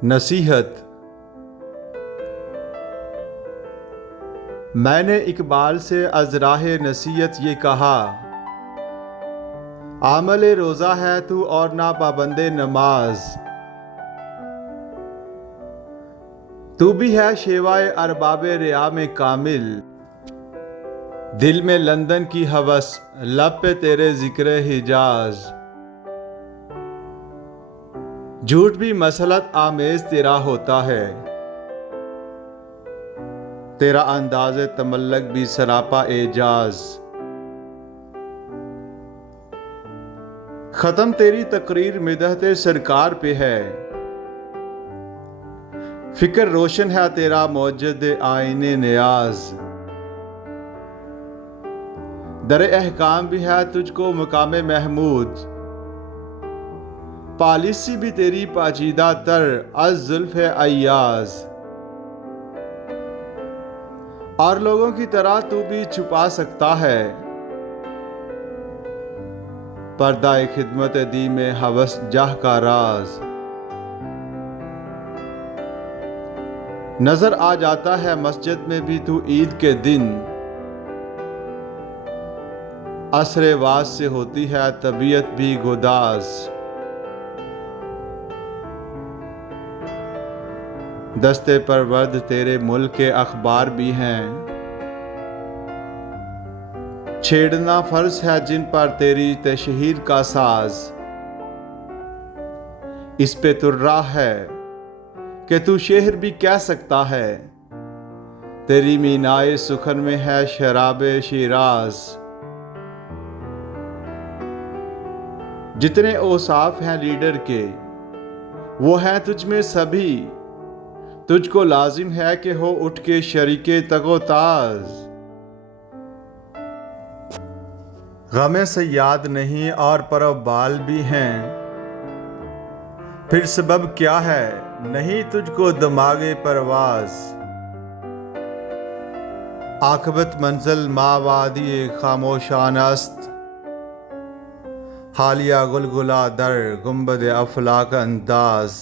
नसीहत। मैंने इकबाल से अज़राहे नसीहत ये कहा, आमले रोज़ा है तू और ना पाबंदे नमाज। तू भी है शेवाए अरबाबे रिया में कामिल, दिल में लंदन की हवस, लब पे तेरे जिक्र हिजाज। झूठ भी मसलत आमेज तेरा होता है, तेरा अंदाज़े तमल्लक भी सरापा एजाज। खत्म तेरी तकरीर मिदहते सरकार पे है, फिक्र रोशन है तेरा मौजद आईने नियाज। दर अहकाम भी है तुझको मुकामे महमूद, पॉलिसी भी तेरी पाजीदा तर अज जुल्फ है अय्याज। और लोगों की तरह तू भी छुपा सकता है, पर्दा खिदमत दी में हवस जाह का राज। नजर आ जाता है मस्जिद में भी तू ईद के दिन, असरे वाज से होती है तबीयत भी गुदाज। दस्ते परवरद तेरे मुल्क के अखबार भी हैं, छेड़ना फर्ज है जिन पर तेरी तशहीर का साज। इस पे तुर्रा है कि तू शेर भी कह सकता है, तेरी मीनाए सुखन में है शराबे शिराज। जितने औसाफ हैं लीडर के वो हैं तुझ में सभी, तुझको लाजिम है कि हो उठ के शरीके तगोताज। गमे से याद नहीं और परबाल भी हैं, फिर सबब क्या है नहीं तुझको दिमागे परवाज। आखबत मंजिल मावादी खामोशानस्त, हालिया गुलगुला दर गुंबद अफलाक अंदाज।